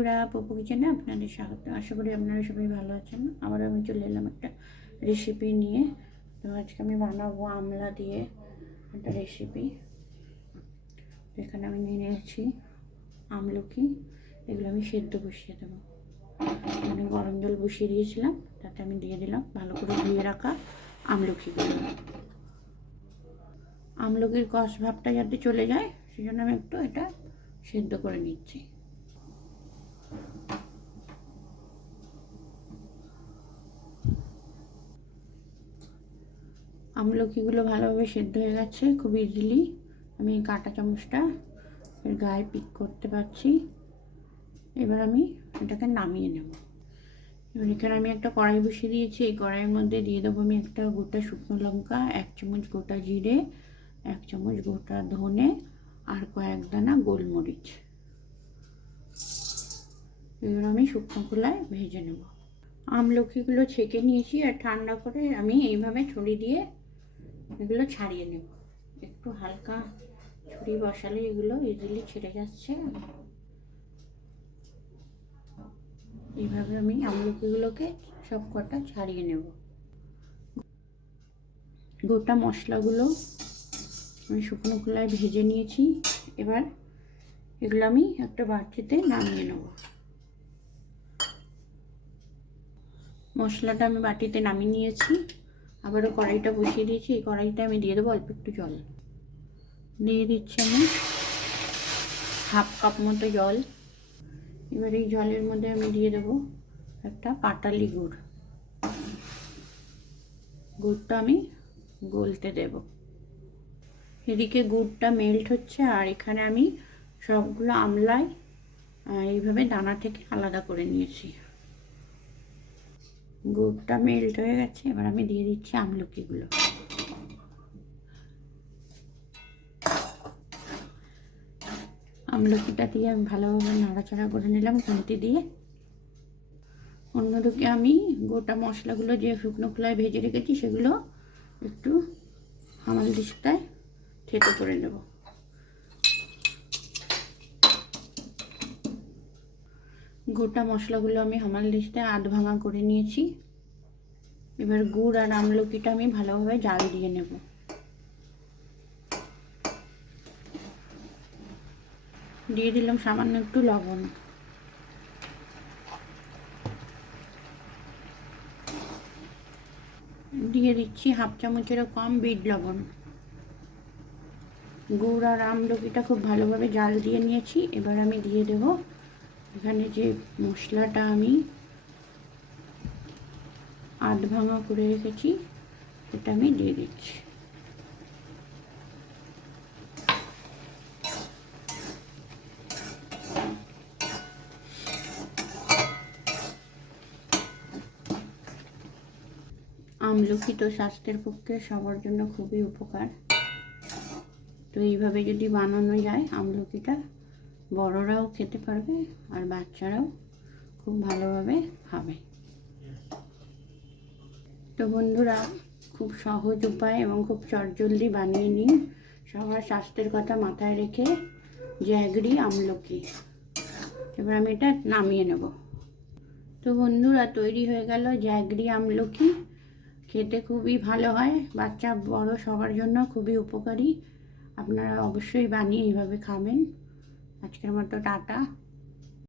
বন্ধুরা, পপু কিচেনে আপনাদের স্বাগত। আশা করি আপনারা সবাই ভালো আছেন। আবার আমি চলে এলাম একটা রেসিপি নিয়ে। তো আজকে আমি বানাবো আমলা দিয়ে একটা রেসিপি। এখানে আমি নিয়ে নিয়েছি আমলকি, এগুলো আমি সেদ্ধ বসিয়ে দেবো। মানে গরম জল বসিয়ে দিয়েছিলাম, তাতে আমি দিয়ে দিলাম ভালো করে ধুয়ে রাখা আমলকিগুলো। আমলকির কষ ভাবটা যাতে চলে যায় সেই জন্য আমি একটু এটা সেদ্ধ করে নিচ্ছি। আমলকিগুলো ভালোভাবে সেদ্ধ হয়ে গেছে খুব ইজিলি। আমি কাঁটা চামচটা এর গায়ে পিক করতে পারছি। এবার আমি এটাকে নামিয়ে নেব। এবার এখানে আমি একটা কড়াই বসিয়ে দিয়েছি। এই কড়াইয়ের মধ্যে দিয়ে দেবো আমি একটা গোটা শুকনো লঙ্কা, 1 চামচ গোটা জিরে, 1 চামচ গোটা ধনে আর কয়েক দানা গোলমরিচ। এবার আমি শুকনো খোলায় ভেজে নেব। আমলকিগুলো ছেঁকে নিয়েছি আর ঠান্ডা করে আমি এইভাবে ছুরি দিয়ে এগুলো ছাড়িয়ে নেব। একটু হালকা ছুরি বসালে এগুলো ইজিলি ছেড়ে যাচ্ছে। এইভাবে আমি আমলকিগুলোকে সব কটা ছাড়িয়ে নেব। গোটা মশলাগুলো আমি শুকনো খোলায় ভেজে নিয়েছি। এবার এগুলো আমি একটা বাটিতে নামিয়ে নেব। মশলাটা আমি বাটিতে নামিয়ে নিয়েছি। আবারও কড়াইটা বসিয়ে দিয়েছি। এই কড়াইটা আমি দিয়ে দেবো অল্প একটু জল। দিয়ে দিচ্ছি আমি 1/2 কাপ মতো জল। এবার এই জলের মধ্যে আমি দিয়ে দেবো একটা পাটালি গুড়। গুড়টা আমি গলতে দেব। এদিকে গুড়টা মেল্ট হচ্ছে আর এখানে আমি সবগুলো আমলাই এইভাবে দানা থেকে আলাদা করে নিয়েছি। গুড়টা মেল্ট হয়ে গেছে। এবার আমি দিয়ে দিচ্ছি আমলকিগুলো। আমলকিটা দিয়ে আমি ভালোভাবে নাড়াচাড়া করে নিলাম খুন্তি দিয়ে। অন্যদিকে আমি গোটা মশলাগুলো যে শুকনো খোলায় ভেজে রেখেছি সেগুলো একটু হামাল দিস্তায় থেতো করে নেব। গোটা মশলাগুলো আমি হামাল দিস্তায় আধ ভাঙা করে নিয়েছি। এবার গুড় আর আমলকিটা আমি ভালোভাবে জাল দিয়ে নেব। দিয়ে দিলাম সামান্য একটু লবণ। দিয়ে দিচ্ছি 1/2 চামচেরও কম বিট লবণ। গুড় আর আমলকিটা খুব ভালোভাবে জাল দিয়ে নিয়েছি। এবার আমি দিয়ে দেব এখানে যে মশলাটা আমি আধ ভাঙা করে রেখেছি সেটা আমি দিয়ে দিচ্ছি। আমলকি তো স্বাস্থ্যের পক্ষে সবার জন্য খুবই উপকার। তো এইভাবে যদি বানানো যায় আমলকিটা, বড়রাও খেতে পারবে আর বাচ্চারাও খুব ভালোভাবে খাবে। তো বন্ধুরা, খুব সহজ উপায় এবং খুব চটজলদি বানিয়ে নিন। সবার স্বাস্থ্যের কথা মাথায় রেখে জ্যাগরি আমলকি। এবার আমি এটা নামিয়ে নেব। তো বন্ধুরা, তৈরি হয়ে গেল জ্যাগরি আমলকি। খেতে খুবই ভালো হয়, বাচ্চা বড় সবার জন্য খুবই উপকারী। আপনারা অবশ্যই বানিয়ে এইভাবে খাবেন। আজকের মতো টাটা।